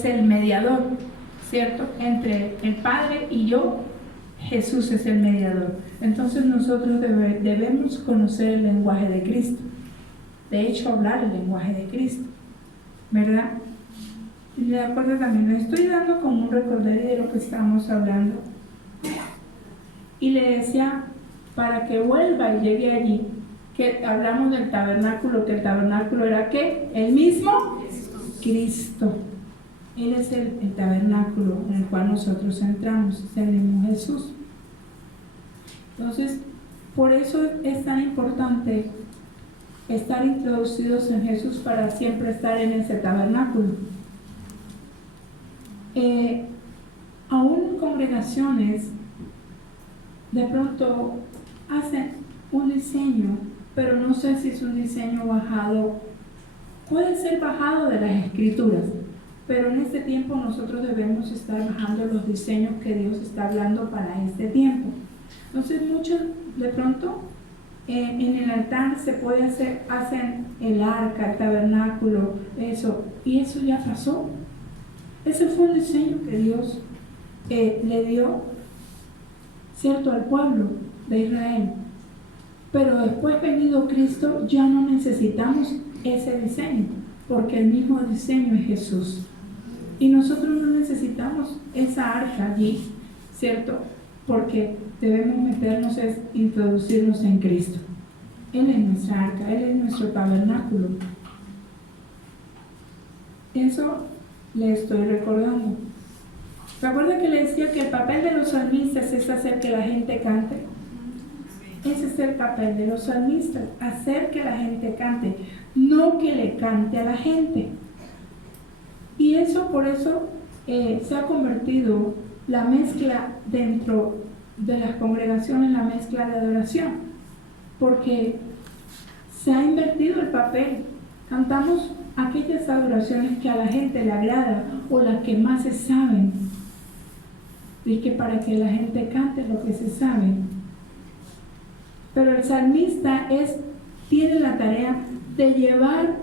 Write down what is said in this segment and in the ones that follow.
es el mediador, ¿cierto? Entre el Padre y yo, Jesús es el mediador. Entonces nosotros debemos conocer el lenguaje de Cristo. De hecho, hablar el lenguaje de Cristo, ¿verdad? Y de acuerdo también, le estoy dando como un recordario de lo que estamos hablando. Y le decía, para que vuelva y llegue allí, que hablamos del tabernáculo, que el tabernáculo era ¿qué? El mismo Cristo. Él es el tabernáculo en el cual nosotros entramos, es el mismo Jesús. Entonces, por eso es tan importante estar introducidos en Jesús para siempre estar en ese tabernáculo. Aún en congregaciones, de pronto hacen un diseño, pero no sé si es un diseño bajado, puede ser bajado de las Escrituras, pero en este tiempo nosotros debemos estar bajando los diseños que Dios está hablando para este tiempo. Entonces muchos de pronto en el altar se puede hacen el arca, el tabernáculo, eso, y eso ya pasó. Ese fue un diseño que Dios le dio, ¿cierto?, al pueblo de Israel. Pero después venido Cristo ya no necesitamos ese diseño, porque el mismo diseño es Jesús. Y nosotros no necesitamos esa arca allí, ¿cierto? Porque debemos meternos, introducirnos en Cristo. Él es nuestra arca, Él es nuestro tabernáculo. Eso le estoy recordando. ¿Recuerda que le decía que el papel de los salmistas es hacer que la gente cante? Ese es el papel de los salmistas, hacer que la gente cante, no que le cante a la gente. Y eso, por eso, se ha convertido la mezcla dentro de las congregaciones, la mezcla de adoración, porque se ha invertido el papel. Cantamos aquellas adoraciones que a la gente le agrada o las que más se saben, y que para que la gente cante lo que se sabe. Pero el salmista tiene la tarea de llevar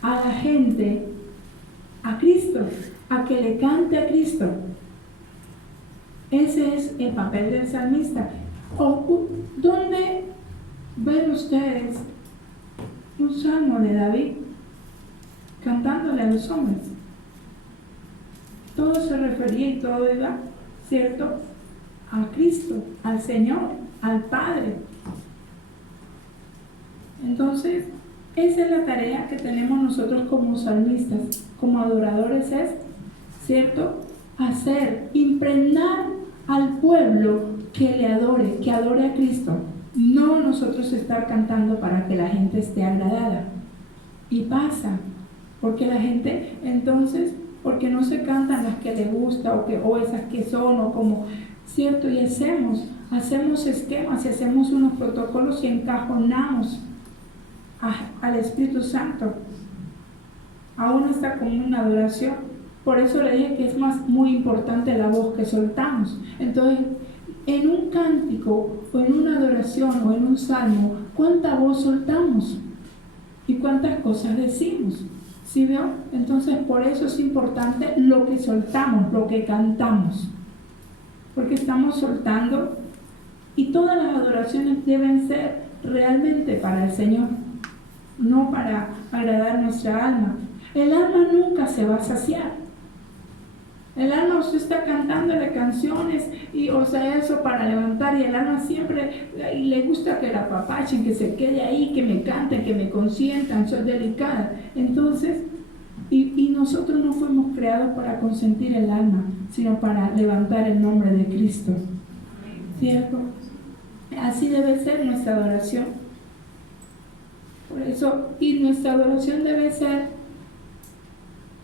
a la gente a Cristo, a que le cante a Cristo. Ese es el papel del salmista. ¿Dónde ven ustedes un salmo de David cantándole a los hombres? Todo se refería y todo iba, ¿cierto?, a Cristo, al Señor, al Padre. Entonces, esa es la tarea que tenemos nosotros como salmistas, como adoradores, es, ¿cierto?, impregnar al pueblo que le adore, que adore a Cristo. No nosotros estar cantando para que la gente esté agradada. Y pasa, porque la gente, entonces, porque no se cantan las que le gusta o esas que son, o como, ¿cierto? Y hacemos esquemas y hacemos unos protocolos y encajonamos al Espíritu Santo. Aún está como una adoración. Por eso le dije que es muy importante la voz que soltamos. Entonces, en un cántico o en una adoración o en un salmo, ¿cuánta voz soltamos? ¿Y cuántas cosas decimos? ¿Sí veo? Entonces, por eso es importante lo que soltamos, lo que cantamos. Porque estamos soltando, y todas las adoraciones deben ser realmente para el Señor, no para agradar nuestra alma. El alma nunca se va a saciar. El alma, usted está cantándole canciones y, eso para levantar, y el alma siempre le gusta que la apapachen, que se quede ahí, que me canten, que me consientan, soy delicada. Entonces, y nosotros no fuimos creados para consentir el alma, sino para levantar el nombre de Cristo. ¿Cierto? Así debe ser nuestra adoración. Por eso, y nuestra adoración debe ser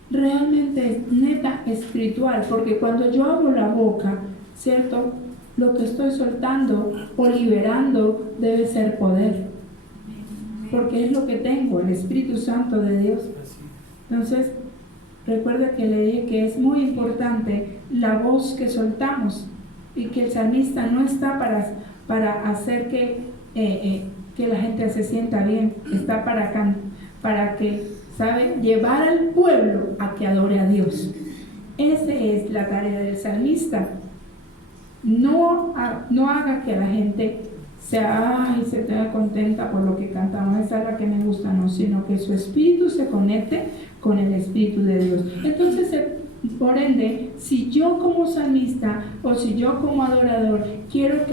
realmente neta espiritual, porque cuando yo abro la boca, ¿cierto?, lo que estoy soltando o liberando debe ser poder, porque es lo que tengo, el Espíritu Santo de Dios. Entonces, recuerda que le dije que es muy importante la voz que soltamos, y que el salmista no está para hacer que la gente se sienta bien, está para que ¿sabe? Llevar al pueblo a que adore a Dios. Esa es la tarea del salmista. No haga que la gente se tenga contenta por lo que cantamos, esa es la que me gusta, no, sino que su espíritu se conecte con el espíritu de Dios. Entonces, por ende, si yo como salmista o si yo como adorador quiero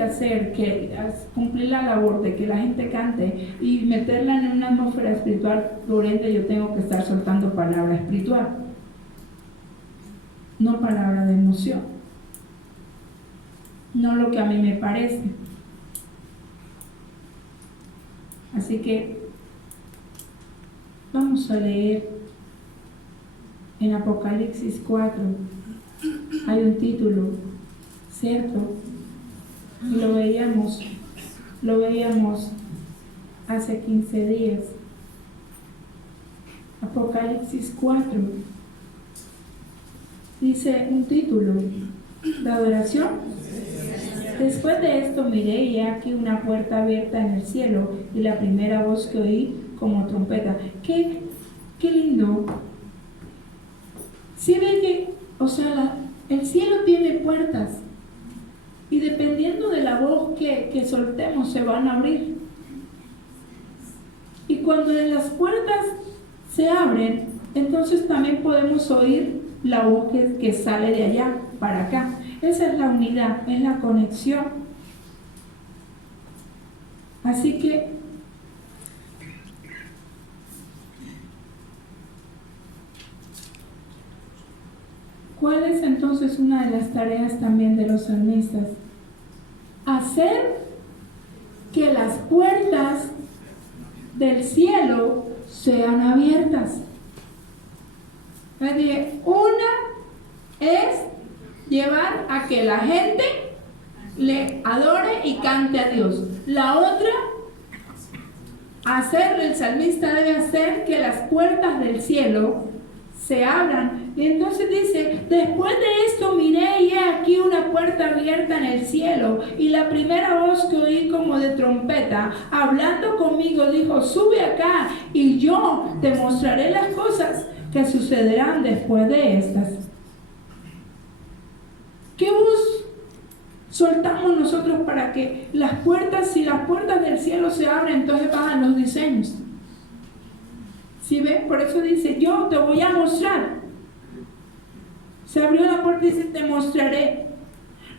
cumplir la labor de que la gente cante y meterla en una atmósfera espiritual, por ende yo tengo que estar soltando palabra espiritual, no palabra de emoción, no lo que a mí me parece. Así que vamos a leer en Apocalipsis 4. Hay un título, ¿cierto? Y lo veíamos hace 15 días. Apocalipsis 4 dice un título, la adoración. Después de esto miré y he aquí una puerta abierta en el cielo y la primera voz que oí como trompeta. Qué lindo. Si ven que, el cielo tiene puertas y dependiendo de la voz que soltemos se van a abrir. Y cuando las puertas se abren, entonces también podemos oír la voz que sale de allá para acá. Esa es la unidad, es la conexión. Así que ¿cuál es entonces una de las tareas también de los salmistas? Hacer que las puertas del cielo sean abiertas. Una es llevar a que la gente le adore y cante a Dios. La otra, el salmista debe hacer que las puertas del cielo se abran. Y entonces dice, después de esto miré y he aquí una puerta abierta en el cielo, y la primera voz que oí como de trompeta, hablando conmigo, dijo, sube acá y yo te mostraré las cosas que sucederán después de estas. ¿Qué voz soltamos nosotros para que si las puertas del cielo se abren, entonces bajan los diseños? ¿Sí ven? Por eso dice, yo te voy a mostrar. Se abrió la puerta y dice, te mostraré.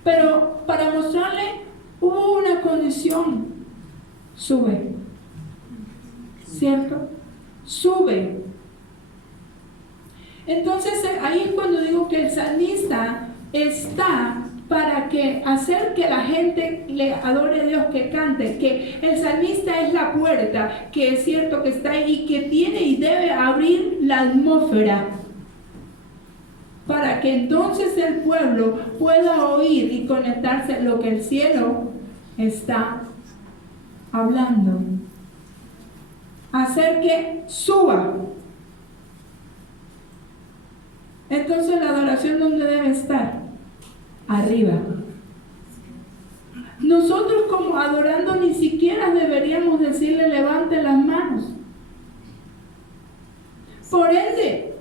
Pero para mostrarle hubo una condición. Sube. ¿Cierto? Sube. Entonces ahí es cuando digo que el salmista está para hacer que la gente le adore a Dios, que cante, que el salmista es la puerta, que es cierto que está ahí y que tiene y debe abrir la atmósfera para que entonces el pueblo pueda oír y conectarse lo que el cielo está hablando. Hacer que suba. Entonces la adoración, ¿dónde debe estar? Arriba. Nosotros como adorando ni siquiera deberíamos decirle levante las manos. Por ende,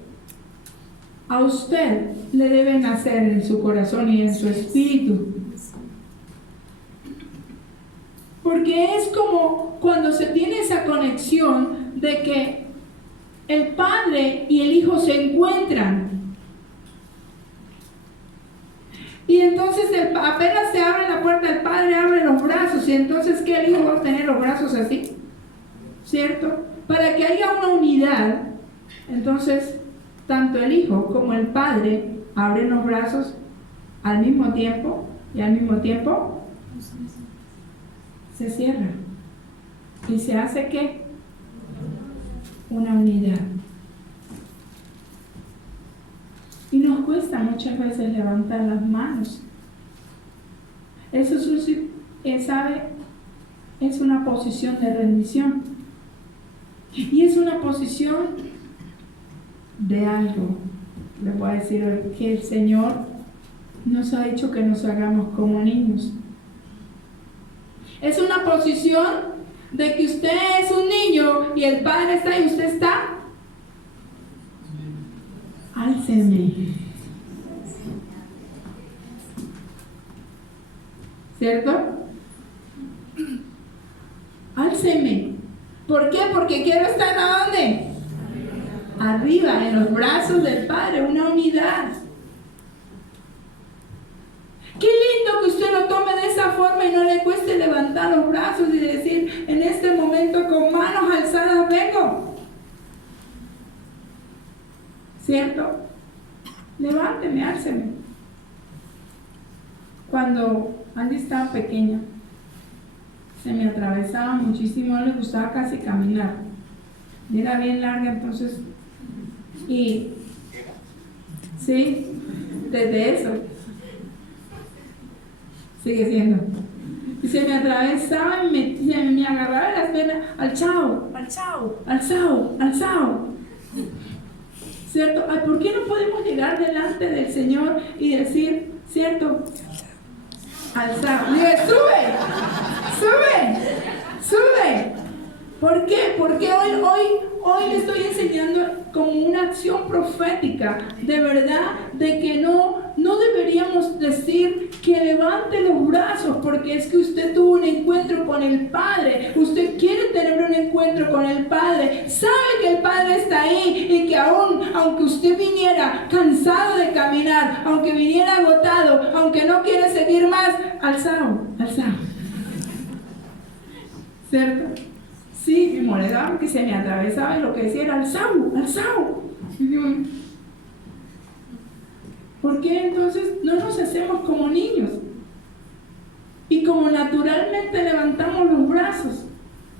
a usted le deben hacer en su corazón y en su espíritu. Porque es como cuando se tiene esa conexión de que el Padre y el Hijo se encuentran. Y entonces apenas se abre la puerta, el Padre abre los brazos. Y entonces, ¿qué el Hijo va a tener los brazos así? ¿Cierto? Para que haya una unidad, entonces, tanto el Hijo como el Padre abren los brazos al mismo tiempo. Y al mismo tiempo se cierra. ¿Y se hace qué? Una unidad. Y nos cuesta muchas veces levantar las manos. Eso es una posición de rendición. Y es una posición de algo. Les voy a decir hoy que el Señor nos ha dicho que nos hagamos como niños. Es una posición de que usted es un niño y el Padre está y usted está álceme. ¿Cierto? Álceme. ¿Por qué? Porque quiero estar ¿a dónde? Arriba, en los brazos del Padre, una unidad. Qué lindo que usted lo tome de esa forma y no le cueste levantar los brazos y decir, en este momento con manos alzadas vengo. ¿Cierto? Levánteme, álceme. Cuando Andy estaba pequeña, se me atravesaba muchísimo, no le gustaba casi caminar. Y era bien larga, entonces, y sí, desde eso, sigue siendo. Y se me atravesaba y me agarraba de las venas, alzao, alzao, alzao, alzao. ¿Cierto? Ay, ¿por qué no podemos llegar delante del Señor y decir, ¿cierto? Alzado. Dice, sube, sube, sube. ¿Por qué? Porque hoy le estoy enseñando como una acción profética, de verdad, de que no deberíamos decir que levante los brazos, porque es que usted tuvo un encuentro con el Padre, usted quiere tener un encuentro con el Padre, sabe que el Padre está ahí y que aunque usted viniera cansado de caminar, aunque viniera agotado, aunque no quiere seguir más, alzado, alzado. ¿Cierto? Sí, me molestaba porque se me atravesaba y lo que decía era alzado, alzado. ¿Por qué entonces no nos hacemos como niños? Y como naturalmente levantamos los brazos.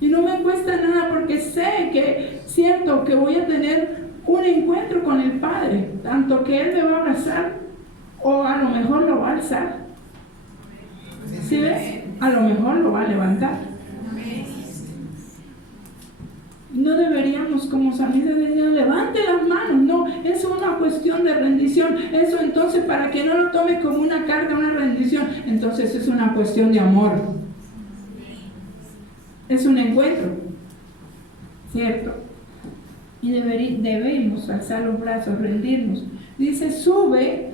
Y no me cuesta nada porque sé que, cierto, que voy a tener un encuentro con el Padre. Tanto que Él me va a abrazar o a lo mejor lo va a alzar. ¿Sí ves? A lo mejor lo va a levantar. No deberíamos, como salmistas, decir, levante las manos. No, es una cuestión de rendición. Eso entonces, para que no lo tome como una carga, una rendición, entonces es una cuestión de amor. Es un encuentro, ¿cierto? Y debemos alzar los brazos, rendirnos. Dice, sube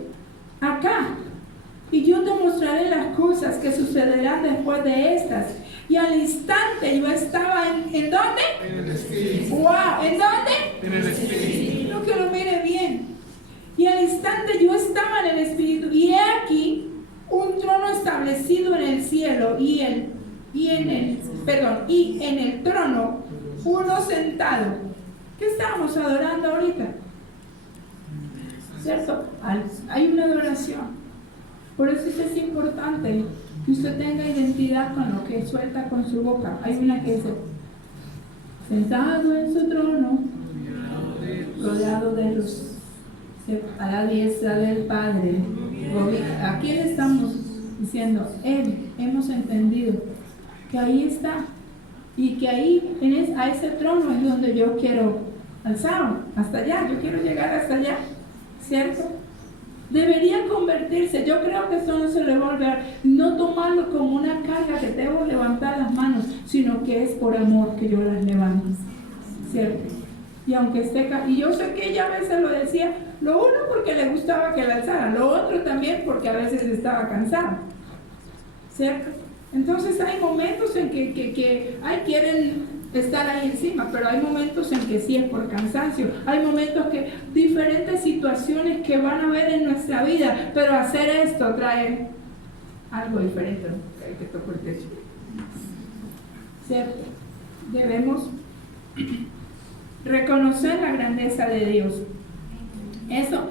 acá y yo te mostraré las cosas que sucederán después de estas. Y al instante yo estaba ¿en dónde? En el Espíritu. ¡Wow! ¿En dónde? En el Espíritu. Quiero que lo mire bien. Y al instante yo estaba en el Espíritu. Y he aquí un trono establecido en el cielo y en el trono uno sentado. ¿Qué estamos adorando ahorita? ¿Cierto? Hay una adoración. Por eso es importante que usted tenga identidad con lo que suelta con su boca. Hay una que dice, sentado en su trono, rodeado de luz, a la diestra del Padre. ¿A quién estamos diciendo? Él, hemos entendido que ahí está y que ahí, a ese trono es donde yo quiero alzar, hasta allá, yo quiero llegar hasta allá, ¿cierto? Debería convertirse, yo creo que eso no se le va a olvidar, no tomarlo como una carga que debo levantar las manos, sino que es por amor que yo las levanto, ¿cierto? Y aunque esté, y yo sé que ella a veces lo decía, lo uno porque le gustaba que la alzara, lo otro también porque a veces estaba cansada, ¿cierto? Entonces hay momentos en que quieren estar ahí encima, pero hay momentos en que sí es por cansancio, hay momentos que diferentes situaciones que van a haber en nuestra vida, pero hacer esto trae algo diferente, ¿no? Hay que tocar el techo, ¿cierto? Debemos reconocer la grandeza de Dios. Eso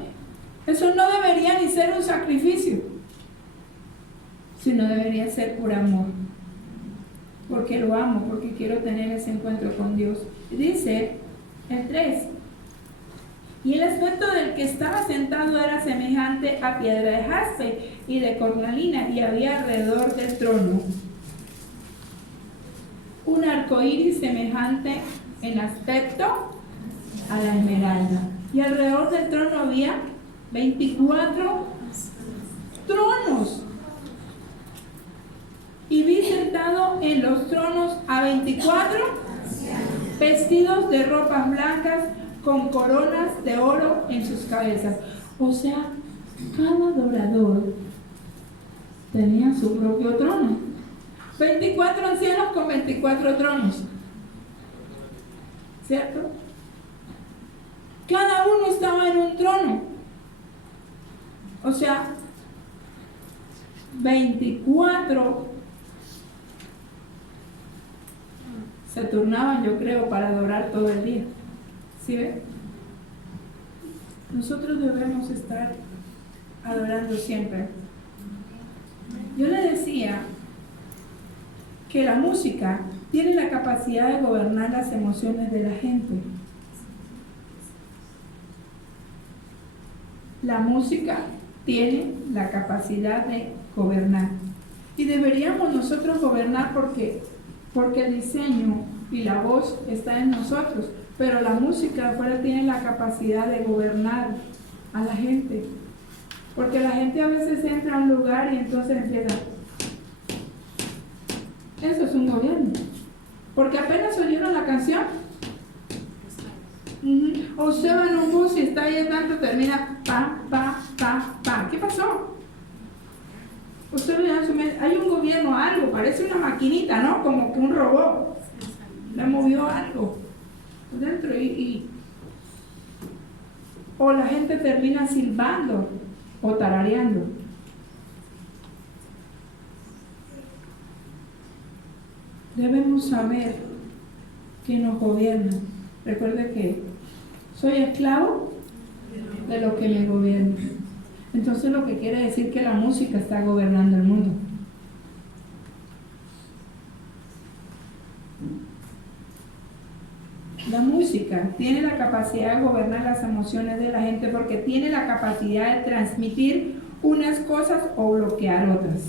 no debería ni ser un sacrificio, sino debería ser por amor, porque lo amo, porque quiero tener ese encuentro con Dios. Dice el 3, y el aspecto del que estaba sentado era semejante a piedra de jaspe y de cornalina, y había alrededor del trono un arco iris semejante en aspecto a la esmeralda, y alrededor del trono había 24 tronos. Y vi sentado en los tronos a 24 vestidos de ropas blancas, con coronas de oro en sus cabezas. O sea, cada adorador tenía su propio trono. 24 ancianos con 24 tronos. ¿Cierto? Cada uno estaba en un trono. O sea, 24 se turnaban, yo creo, para adorar todo el día. ¿Sí ven? Nosotros debemos estar adorando siempre. Yo le decía que la música tiene la capacidad de gobernar las emociones de la gente. La música tiene la capacidad de gobernar. Y deberíamos nosotros gobernar porque el diseño y la voz está en nosotros. Pero la música afuera tiene la capacidad de gobernar a la gente. Porque la gente a veces entra a un lugar y entonces empieza. Eso es un gobierno. Porque apenas oyeron la canción. O se va en un bus y está ahí tanto, termina pa, pa, pa, pa. ¿Qué pasó? Usted le da su mente. Hay un gobierno, algo, parece una maquinita, ¿no? Como que un robot. Le movió algo dentro o la gente termina silbando o tarareando. Debemos saber que nos gobierna. Recuerde que soy esclavo de lo que me gobierna. Entonces lo que quiere decir que la música está gobernando el mundo. La música tiene la capacidad de gobernar las emociones de la gente porque tiene la capacidad de transmitir unas cosas o bloquear otras.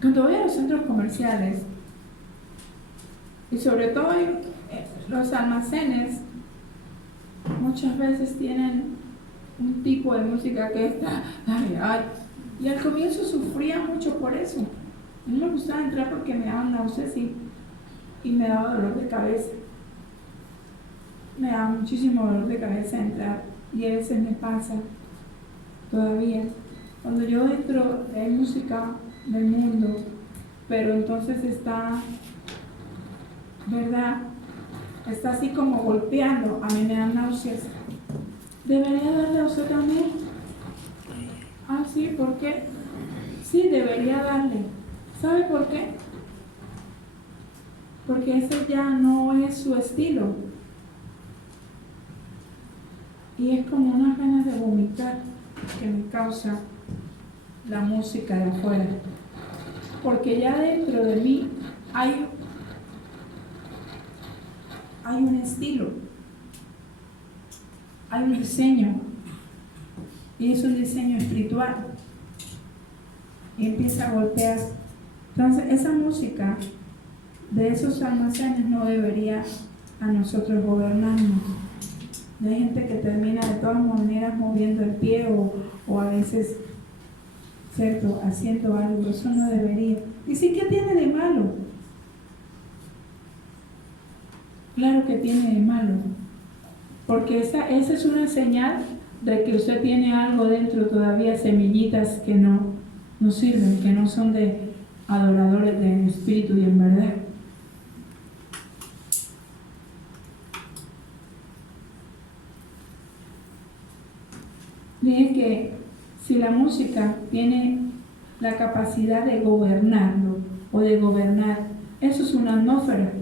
Cuando voy a los centros comerciales y sobre todo en los almacenes, muchas veces tienen un tipo de música que está y al comienzo sufría mucho por eso. No me gustaba entrar porque me daban náuseas y me daba dolor de cabeza. Me daba muchísimo dolor de cabeza entrar y a veces me pasa todavía. Cuando yo entro, hay música del mundo, pero entonces está, ¿verdad? Está así como golpeando, a mí me dan náuseas. ¿Debería darle a usted también? Ah, sí, ¿por qué? Sí, debería darle. ¿Sabe por qué? Porque ese ya no es su estilo. Y es como unas ganas de vomitar que me causa la música de afuera. Porque ya dentro de mí hay un estilo, hay un diseño, y es un diseño espiritual. Y empieza a golpear. Entonces, esa música de esos almacenes no debería a nosotros gobernarnos. Hay gente que termina de todas maneras moviendo el pie o a veces, ¿cierto?, haciendo algo. Eso no debería. ¿Y sí qué tiene de malo? Claro que tiene de malo. Porque esa es una señal de que usted tiene algo dentro todavía, semillitas que no sirven, que no son de adoradores de espíritu y en verdad. Dije que si la música tiene la capacidad de gobernarlo o de gobernar, eso es una atmósfera.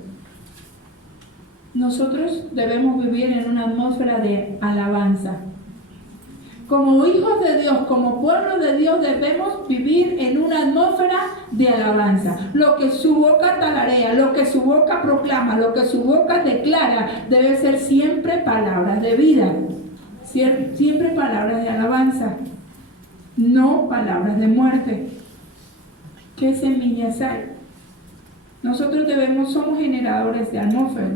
Nosotros debemos vivir en una atmósfera de alabanza. Como hijos de Dios, como pueblo de Dios, debemos vivir en una atmósfera de alabanza. Lo que su boca talarea, lo que su boca proclama, lo que su boca declara, debe ser siempre palabras de vida. Siempre palabras de alabanza, no palabras de muerte. ¿Qué semillas hay? Nosotros somos generadores de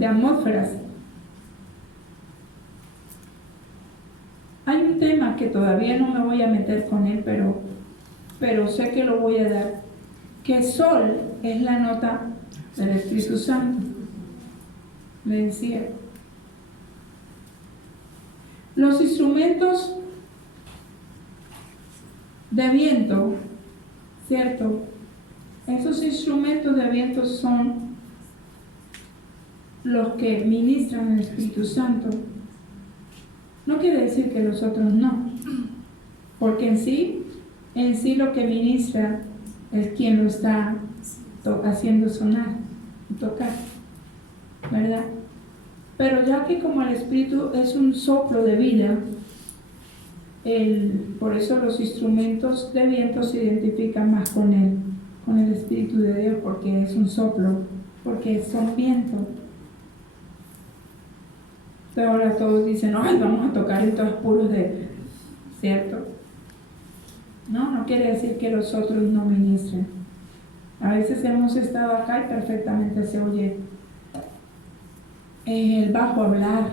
atmósferas. Hay un tema que todavía no me voy a meter con él, pero sé que lo voy a dar. Que sol es la nota del Espíritu Santo. Le decía, los instrumentos de viento, ¿cierto? Esos instrumentos de viento son los que ministran el Espíritu Santo. No quiere decir que los otros no, porque en sí lo que ministra es quien lo está haciendo sonar y tocar, ¿verdad? Pero ya que como el Espíritu es un soplo de vida, por eso los instrumentos de viento se identifican más con el Espíritu de Dios, porque es un soplo, porque son viento. Entonces ahora todos dicen, ay, vamos a tocar en todos puros de, ¿cierto? No quiere decir que los otros no ministren. A veces hemos estado acá y perfectamente se oye el bajo hablar,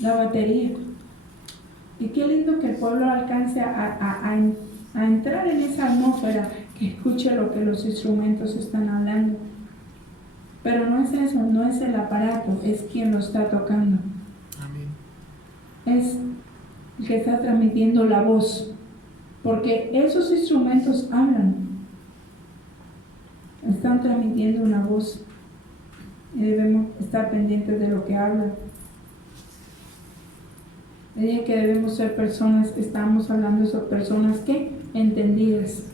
la batería. Y qué lindo que el pueblo alcance a entrar en esa atmósfera, que escuche lo que los instrumentos están hablando. Pero no es eso, no es el aparato, es quien lo está tocando. Amén. Es el que está transmitiendo la voz, porque esos instrumentos hablan, están transmitiendo una voz y debemos estar pendientes de lo que hablan. Dije que debemos ser personas, estamos hablando de personas que entendidas,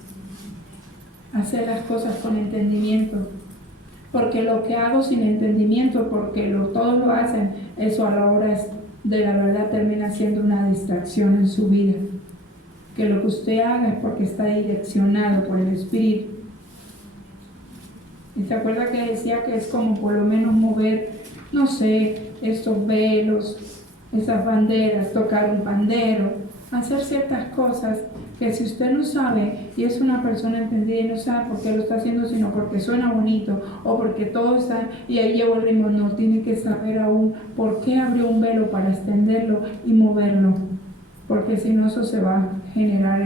hacer las cosas con entendimiento, porque lo que hago sin entendimiento, porque todos lo hacen, eso a la hora de la verdad termina siendo una distracción en su vida. Que lo que usted haga es porque está direccionado por el Espíritu. ¿Y se acuerda que decía que es como por lo menos mover, no sé, estos velos, esas banderas, tocar un pandero, hacer ciertas cosas que si usted no sabe y es una persona entendida y no sabe por qué lo está haciendo, sino porque suena bonito o porque todo está y ahí llevo el ritmo, no, tiene que saber aún por qué abrió un velo para extenderlo y moverlo, porque si no eso se va a generar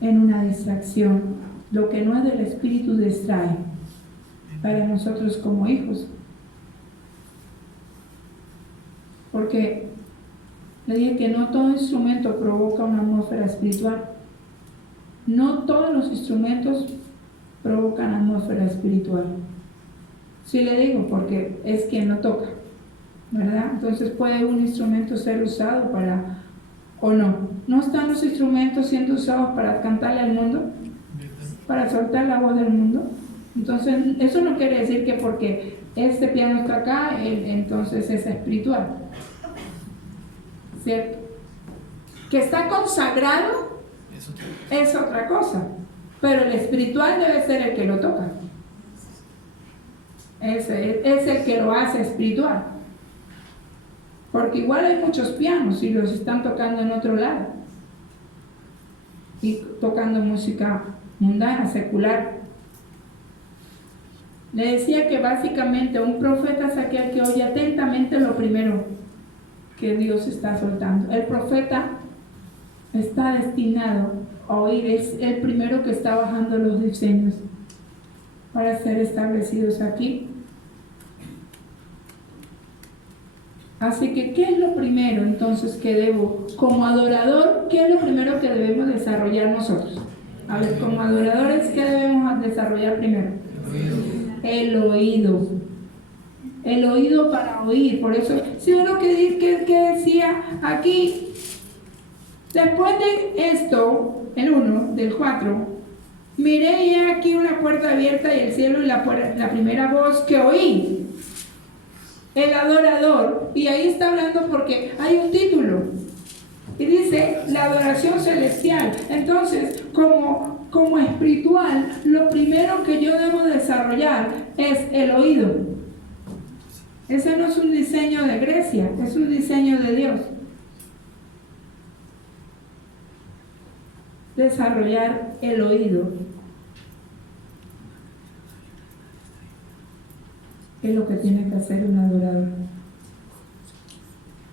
en una distracción. Lo que no es del Espíritu distrae para nosotros como hijos, porque le dije que no todo instrumento provoca una atmósfera espiritual. No todos los instrumentos provocan atmósfera espiritual. Sí le digo, porque es quien lo toca, ¿verdad? Entonces puede un instrumento ser usado para, o no. ¿No están los instrumentos siendo usados para cantarle al mundo? Para soltar la voz del mundo. Entonces, eso no quiere decir que porque este piano está acá, entonces es espiritual. ¿Cierto? Que está consagrado es otra cosa, pero el espiritual debe ser el que lo toca. Es el que lo hace espiritual. Porque igual hay muchos pianos y los están tocando en otro lado. Y tocando música mundana, secular. Le decía que básicamente un profeta es aquel que oye atentamente lo primero que Dios está soltando. El profeta está destinado a oír, es el primero que está bajando los diseños para ser establecidos aquí. Así que, ¿qué es lo primero entonces que debo, como adorador, qué es lo primero que debemos desarrollar nosotros? A ver, como adoradores, ¿qué debemos desarrollar primero? El oído. El oído para oír. Por eso, si uno que decía aquí, después de esto, el 1 del 4, miré y aquí una puerta abierta y el cielo y la primera voz que oí. El adorador, y ahí está hablando porque hay un título y dice la adoración celestial. Entonces, como espiritual, lo primero que yo debo desarrollar es el oído. Ese no es un diseño de Grecia, es un diseño de Dios. Desarrollar el oído es lo que tiene que hacer un adorador.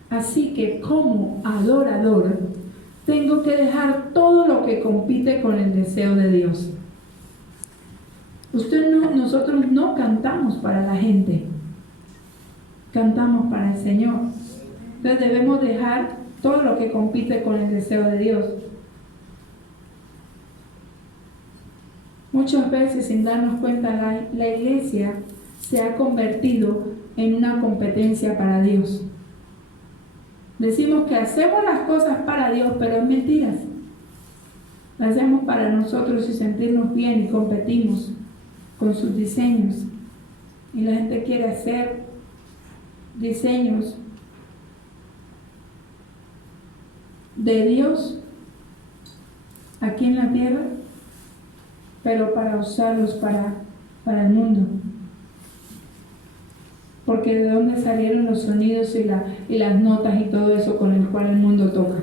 Así que como adorador tengo que dejar todo lo que compite con el deseo de Dios. Nosotros no cantamos para la gente, cantamos para el Señor. Entonces debemos dejar todo lo que compite con el deseo de Dios. Muchas veces, sin darnos cuenta, la iglesia se ha convertido en una competencia para Dios. Decimos que hacemos las cosas para Dios, pero es mentiras. Las hacemos para nosotros y sentirnos bien y competimos con sus diseños. Y la gente quiere hacer diseños de Dios aquí en la tierra, pero para usarlos para el mundo. Porque ¿de dónde salieron los sonidos y las notas y todo eso con el cual el mundo toca?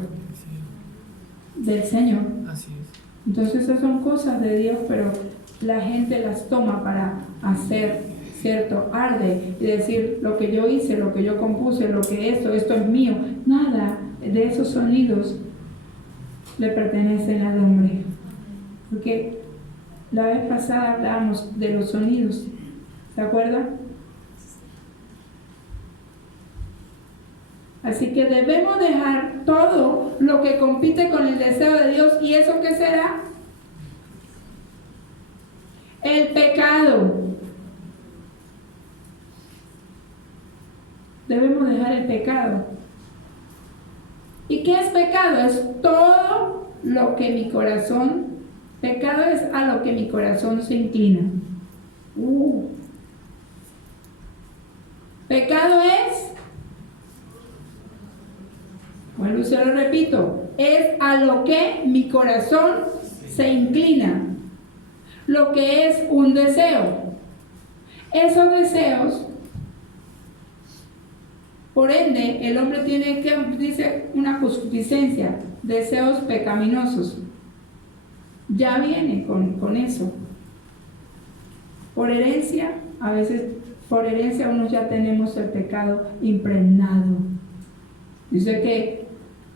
Del Señor. Así es. Entonces esas son cosas de Dios, pero la gente las toma para hacer cierto arde y decir lo que yo hice, lo que yo compuse, lo que esto es mío. Nada de esos sonidos le pertenecen al hombre. Porque la vez pasada hablábamos de los sonidos, ¿se acuerdan? Así que debemos dejar todo lo que compite con el deseo de Dios. ¿Y eso qué será? El pecado. Debemos dejar el pecado. ¿Y qué es pecado? Es todo lo que mi corazón... Pecado es a lo que mi corazón se inclina. Pecado es... Bueno, se lo repito, es a lo que mi corazón se inclina, lo que es un deseo. Esos deseos, por ende, el hombre tiene que, dice una concupiscencia, deseos pecaminosos. Ya viene con eso. Por herencia, a veces por herencia unos ya tenemos el pecado impregnado. Dice que,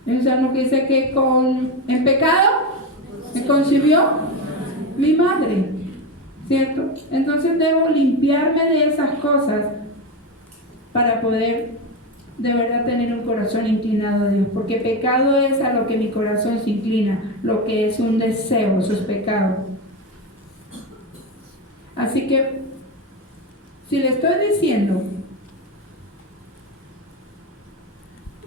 el Salmo que dice que en pecado me concibió mi madre, ¿cierto? Entonces debo limpiarme de esas cosas para poder de verdad tener un corazón inclinado a Dios, porque pecado es a lo que mi corazón se inclina, lo que es un deseo, eso es pecado. Así que, si le estoy diciendo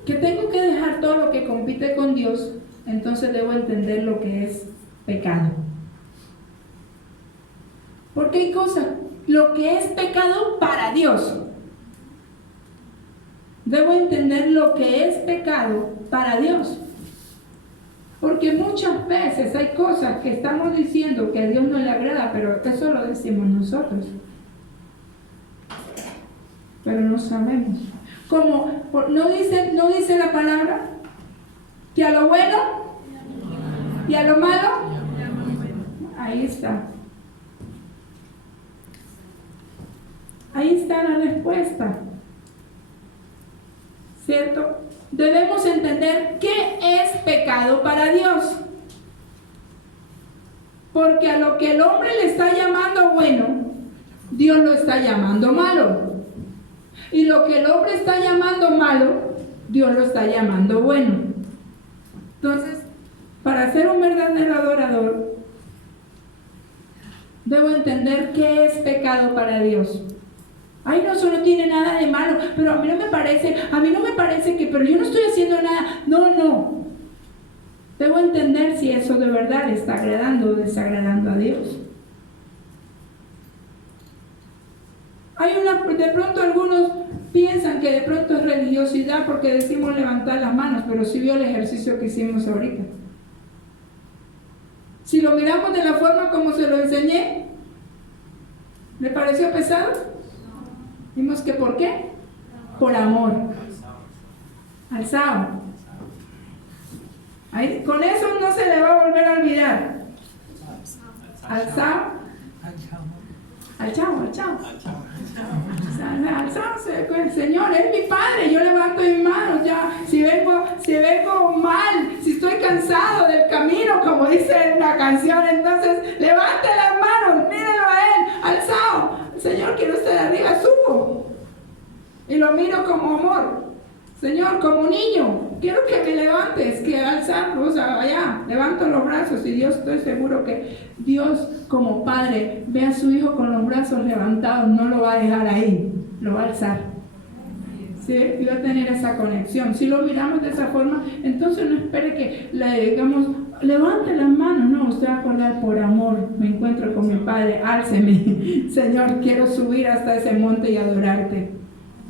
que tengo que dejar todo lo que compite con Dios, entonces debo entender lo que es pecado. Porque hay cosas, lo que es pecado para Dios. Debo entender lo que es pecado para Dios. Porque muchas veces hay cosas que estamos diciendo que a Dios no le agrada, pero eso lo decimos nosotros. Pero no sabemos. Como no dice la palabra que a lo bueno y a lo malo, ahí está. Ahí está la respuesta. ¿Cierto? Debemos entender qué es pecado para Dios. Porque a lo que el hombre le está llamando bueno, Dios lo está llamando malo. Y lo que el hombre está llamando malo, Dios lo está llamando bueno. Entonces, para ser un verdadero adorador, debo entender qué es pecado para Dios. Ay, no, eso no tiene nada de malo, pero a mí no me parece que, pero yo no estoy haciendo nada. No. Debo entender si eso de verdad le está agradando o desagradando a Dios. De pronto algunos piensan que de pronto es religiosidad porque decimos levantar las manos, pero si vio el ejercicio que hicimos ahorita. Si lo miramos de la forma como se lo enseñé, ¿le pareció pesado? Vimos que ¿por qué? Por amor. Alzado. Ahí, con eso no se le va a volver a olvidar. Alzado. Alzado. El Señor es mi Padre, yo levanto mis manos ya. Si vengo mal, si estoy cansado del camino, como dice la canción, entonces levante las manos, mírenlo a Él. Y lo miro como amor. Señor, como niño, quiero que me levantes, que alzar, o sea, allá, levanto los brazos y Dios, estoy seguro que Dios como padre ve a su hijo con los brazos levantados, no lo va a dejar ahí, lo va a alzar. ¿Sí? Y va a tener esa conexión. Si lo miramos de esa forma, entonces no espere que le digamos, levante las manos, no, usted va a acordar por amor, me encuentro con mi padre, álceme, Señor, quiero subir hasta ese monte y adorarte,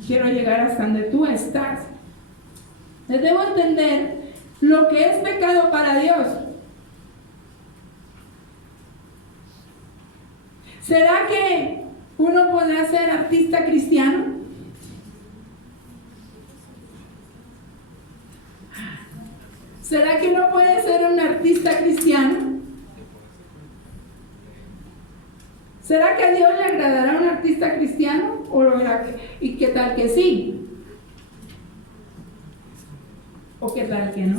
quiero llegar hasta donde tú estás. Les debo entender lo que es pecado para Dios. ¿Será que uno podrá ser artista cristiano? ¿Será que uno puede ser un artista cristiano? ¿Será que a Dios le agradará un artista cristiano? ¿Y qué tal que sí? ¿O qué tal que no?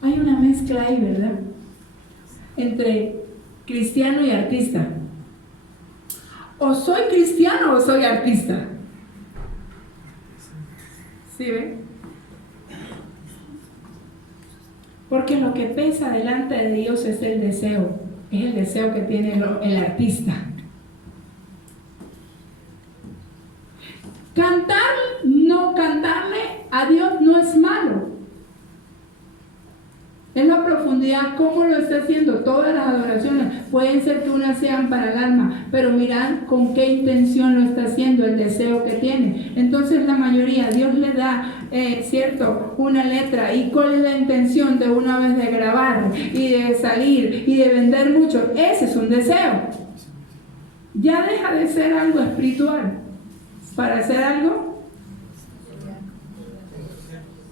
Hay una mezcla ahí, ¿verdad? Entre cristiano y artista. O soy cristiano o soy artista. ¿Sí ven? Porque lo que pesa delante de Dios es el deseo que tiene el artista. Cantarle a Dios no es malo. Es la profundidad, cómo lo está haciendo. Todas las adoraciones pueden ser que unas sean para el alma, pero mirad con qué intención lo está haciendo, el deseo que tiene. Entonces la mayoría, Dios le da, una letra. ¿Y cuál es la intención de una vez de grabar y de salir y de vender mucho? Ese es un deseo. Ya deja de ser algo espiritual para hacer algo.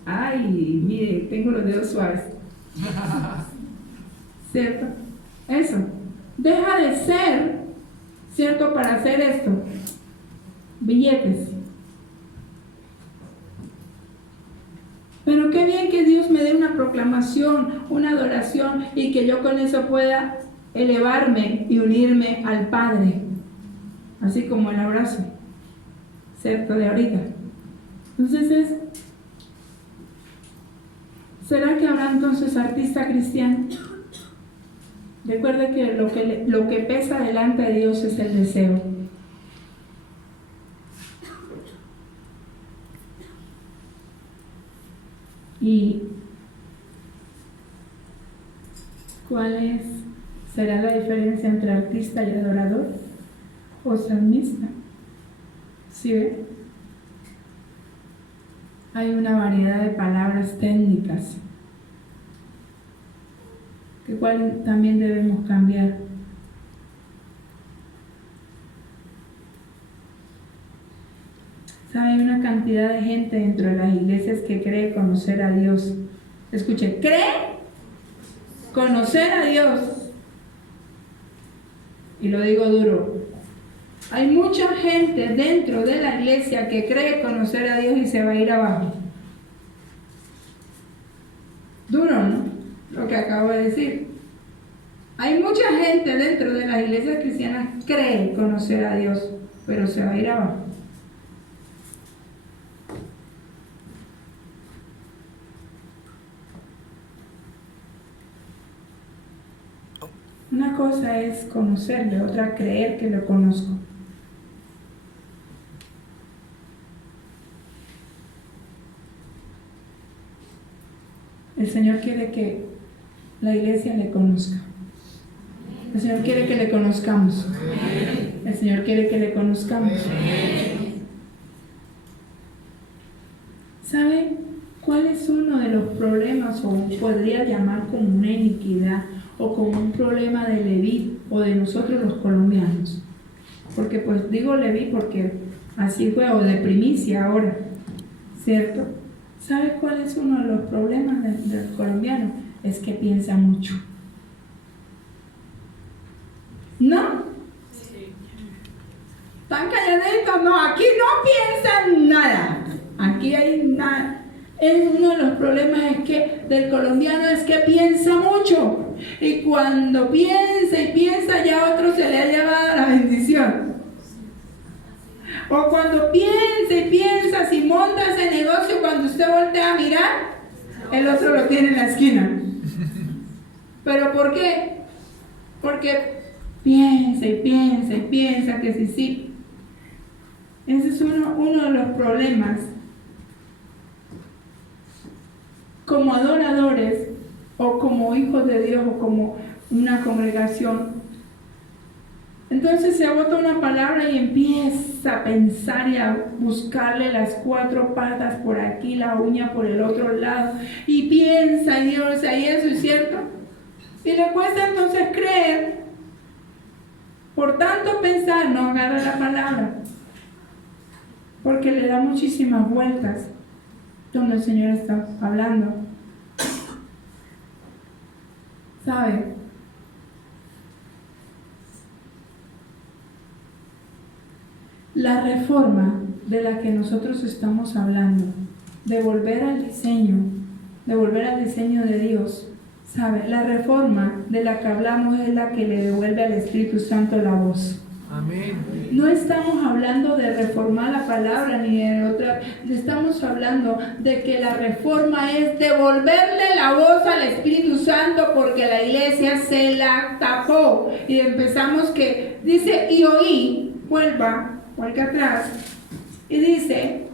Ay, mire, tengo los dedos suaves. ¿Cierto? Eso. Deja de ser, ¿cierto? Para hacer esto. Billetes. Pero qué bien que Dios me dé una proclamación, una adoración y que yo con eso pueda elevarme y unirme al Padre. Así como el abrazo, ¿cierto? De ahorita. Entonces ¿será que habrá entonces artista cristiano? Recuerde que lo que pesa delante de Dios es el deseo. ¿Y cuál será la diferencia entre artista y adorador o salmista? ¿Sí ve? Hay una variedad de palabras técnicas que cual también debemos cambiar. ¿Sabe? Hay una cantidad de gente dentro de las iglesias que cree conocer a Dios. Escuche, cree conocer a Dios. Y lo digo duro. Hay mucha gente dentro de la iglesia que cree conocer a Dios y se va a ir abajo. Duro, ¿no? Lo que acabo de decir. Hay mucha gente dentro de las iglesias cristianas que cree conocer a Dios, pero se va a ir abajo. Una cosa es conocerle, otra creer que lo conozco. El Señor quiere que la iglesia le conozca. El Señor quiere que le conozcamos. El Señor quiere que le conozcamos. ¿Sabe cuál es uno de los problemas, o podría llamar como una iniquidad, o como un problema de Leví o de nosotros los colombianos? Porque pues digo Leví porque así fue, o de primicia ahora, ¿cierto? ¿Sabe cuál es uno de los problemas del colombiano? Es que piensa mucho. ¿No? ¿Están calladitos? No, aquí no piensan nada. Aquí hay nada. Es uno de los problemas del colombiano, es que piensa mucho. Y cuando piensa y piensa, ya a otro se le ha llevado la bendición. O cuando piensa y piensa, si monta ese negocio, cuando usted voltea a mirar, el otro lo tiene en la esquina. ¿Pero por qué? Porque piensa y piensa y piensa que sí. Ese es uno de los problemas. Como adoradores, o como hijos de Dios, o como una congregación, entonces se bota una palabra y empieza a pensar y a buscarle las cuatro patas por aquí, la uña por el otro lado, y piensa, y Dios, y eso es cierto, y le cuesta entonces creer. Por tanto pensar, no agarra la palabra, porque le da muchísimas vueltas donde el Señor está hablando. ¿Sabe? La reforma de la que nosotros estamos hablando, de volver al diseño de Dios, ¿sabe? La reforma de la que hablamos es la que le devuelve al Espíritu Santo la voz. Amén. No estamos hablando de reformar la palabra ni de otra, estamos hablando de que la reforma es devolverle la voz al Espíritu Santo, porque la iglesia se la tapó. Y empezamos que dice, y oí, vuelva atrás, y dice,